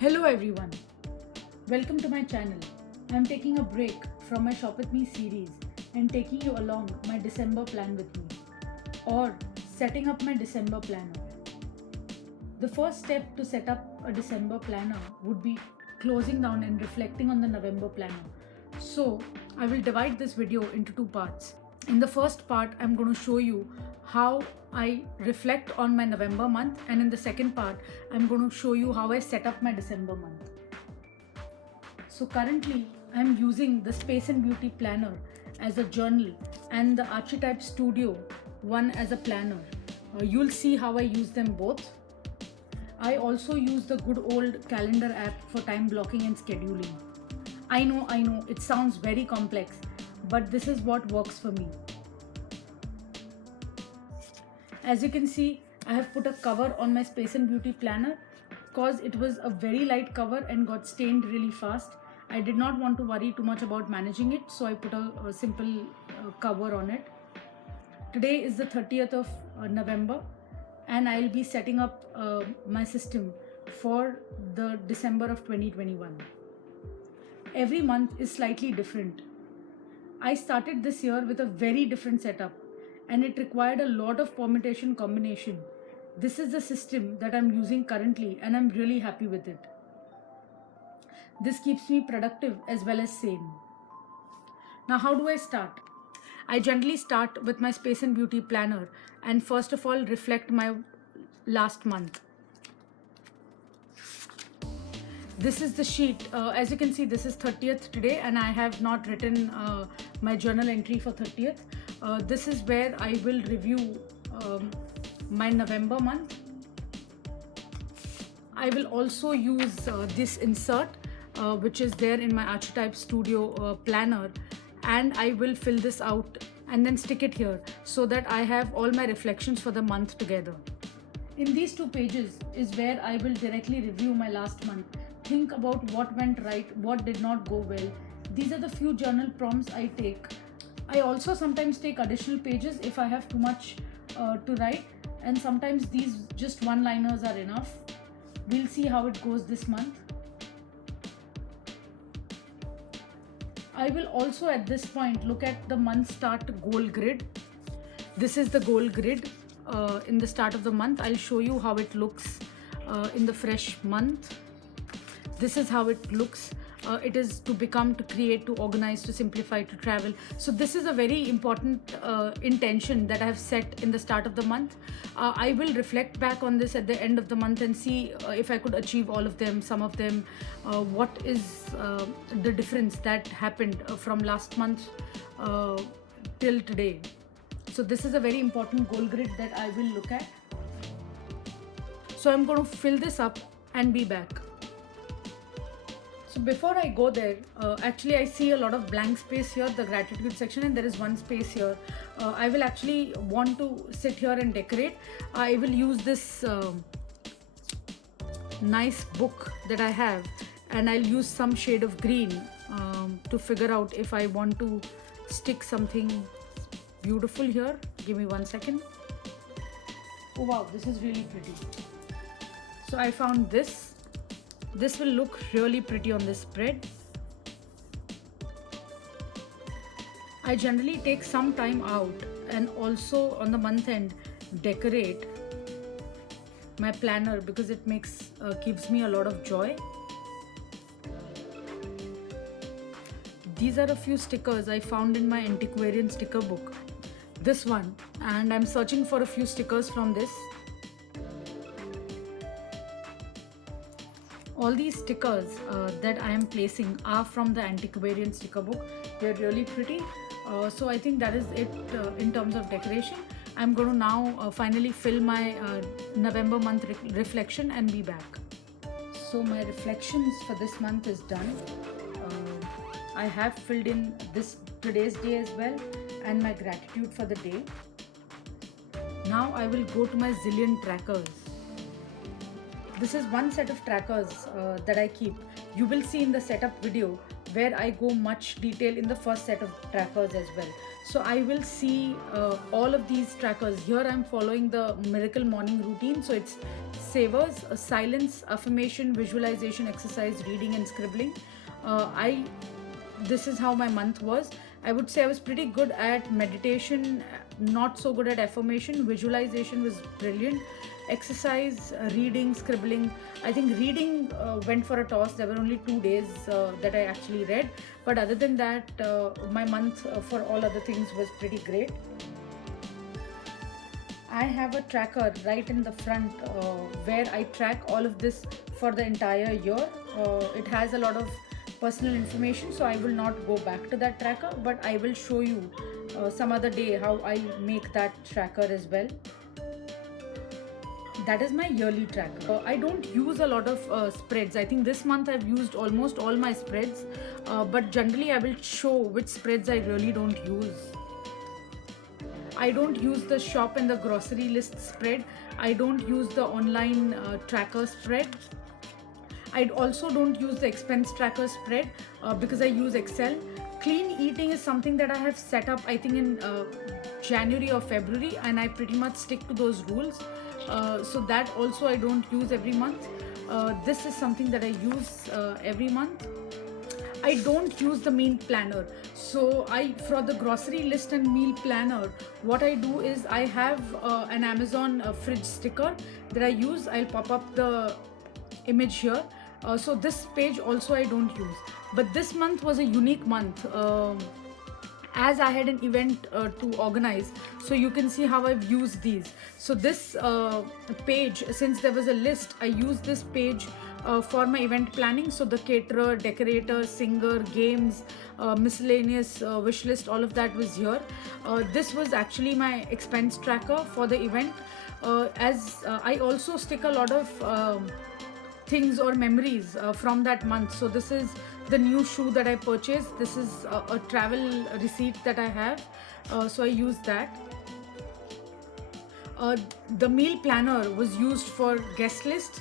Hello everyone, welcome to my channel. I am taking a break from my Shop With Me series and taking you along my December plan with me, or setting up my December planner. The first step to set up a December planner would be closing down and reflecting on the November planner. So I will divide this video into two parts. In the first part, I'm going to show you how I reflect on my November month, and in the second part, I'm going to show you how I set up my December month. So currently, I'm using the Space and Beauty Planner as a journal and the Archetype Studio one as a planner. You'll see how I use them both. I also use the good old calendar app for time blocking and scheduling. I know, it sounds very complex, but this is what works for me. As you can see, I have put a cover on my Space and Beauty Planner because it was a very light cover and got stained really fast. I did not want to worry too much about managing it, so I put a simple cover on it. Today is the 30th of November, and I'll be setting up my system for the December of 2021. Every month is slightly different. I started this year with a very different setup, and it required a lot of permutation combination. This is the system that I'm using currently, and I'm really happy with it. This keeps me productive as well as sane. Now, how do I start? I generally start with my Space and Beauty Planner and first of all reflect my last month. This is the sheet. As you can see, this is 30th today, and I have not written my journal entry for 30th. This is where I will review my November month. I will also use this insert which is there in my Archetype Studio planner, and I will fill this out and then stick it here so that I have all my reflections for the month together. In these two pages is where I will directly review my last month, think about what went right, what did not go well. These are the few journal prompts I take. I also sometimes take additional pages if I have too much to write, and sometimes these just one-liners are enough. We'll see how it goes this month. I will also at this point look at the month start goal grid. This is the goal grid in the start of the month. I'll show you how it looks in the fresh month. This is how it looks. It is to become, to create, to organize, to simplify, to travel. So this is a very important intention that I have set in the start of the month. I will reflect back on this at the end of the month and see if I could achieve all of them, some of them, what is the difference that happened from last month till today. So this is a very important goal grid that I will look at. So I'm going to fill this up and be back. So before I go there, actually I see a lot of blank space here, the gratitude section, and there is one space here. I will actually want to sit here and decorate. I will use this nice book that I have, and I'll use some shade of green to figure out if I want to stick something beautiful here. Give me 1 second. Oh wow, this is really pretty. So I found this. This will look really pretty on this spread. I generally take some time out and also on the month end decorate my planner because it gives me a lot of joy. These are a few stickers I found in my antiquarian sticker book. This one, and I'm searching for a few stickers from this. All these stickers that I am placing are from the antiquarian sticker book. They're really pretty. So I think that is it in terms of decoration. I'm going to now finally fill my November month reflection and be back. So my reflections for this month is done. I have filled in today's day as well and my gratitude for the day. Now I will go to my zillion trackers. This is one set of trackers that I keep. You will see in the setup video where I go much detail in the first set of trackers as well. So I will see all of these trackers. Here I'm following the Miracle Morning Routine. So it's savers, silence, affirmation, visualization, exercise, reading and scribbling. This is how my month was. I would say I was pretty good at meditation, not so good at affirmation. Visualization was brilliant. Exercise, reading, scribbling. I think reading went for a toss. There were only 2 days that I actually read. But other than that, my month for all other things was pretty great. I have a tracker right in the front where I track all of this for the entire year. It has a lot of personal information, so I will not go back to that tracker, but I will show you some other day how I make that tracker as well. That is my yearly tracker. I don't use a lot of spreads. I think this month I've used almost all my spreads, but generally I will show which spreads I really don't use. I don't use the shop and the grocery list spread. I don't use the online tracker spread. I also don't use the expense tracker spread because I use Excel. Clean eating is something that I have set up, I think, in January or February, and I pretty much stick to those rules. So that also I don't use every month. This is something that I use every month. I don't use the meal planner. So for the grocery list and meal planner, what I do is I have an Amazon fridge sticker that I use. I'll pop up the image here. So this page also I don't use. But this month was a unique month. As I had an event to organize, so you can see how I've used these. So this page, since there was a list, I used this page for my event planning. So the caterer, decorator, singer, games, miscellaneous wish list, all of that was here. This was actually my expense tracker for the event. As I also stick a lot of things or memories from that month. So this is the new shoe that I purchased. This is a travel receipt that I have. So I use that. The meal planner was used for guest list.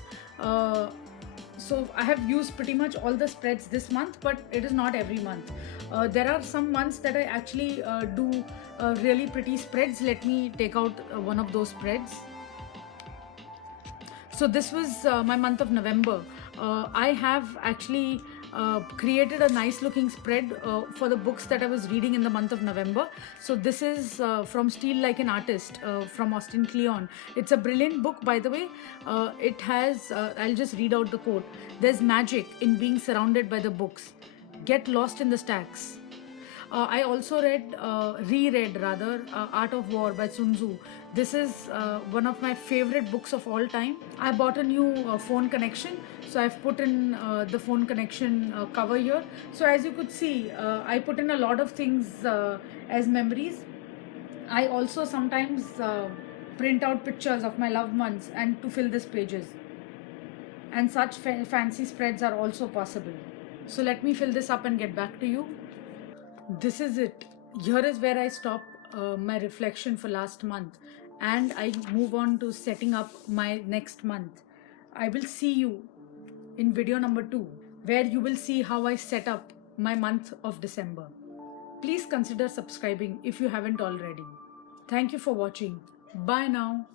So I have used pretty much all the spreads this month, but it is not every month. There are some months that I actually do really pretty spreads. Let me take out one of those spreads. So this was my month of November. I have actually created a nice looking spread for the books that I was reading in the month of November. So this is from Steal Like an Artist from Austin Kleon. It's a brilliant book, by the way. It has, I'll just read out the quote. There's magic in being surrounded by the books. Get lost in the stacks. I also reread Art of War by Sun Tzu. This is one of my favorite books of all time. I bought a new phone connection, so I've put in the phone connection cover here. So as you could see, I put in a lot of things as memories. I also sometimes print out pictures of my loved ones and to fill these pages. And such fancy spreads are also possible. So let me fill this up and get back to you. This is it. Here is where I stop my reflection for last month, and I move on to setting up my next month. I will see you in video number 2, where you will see how I set up my month of December. Please consider subscribing if you haven't already. Thank you for watching. Bye now.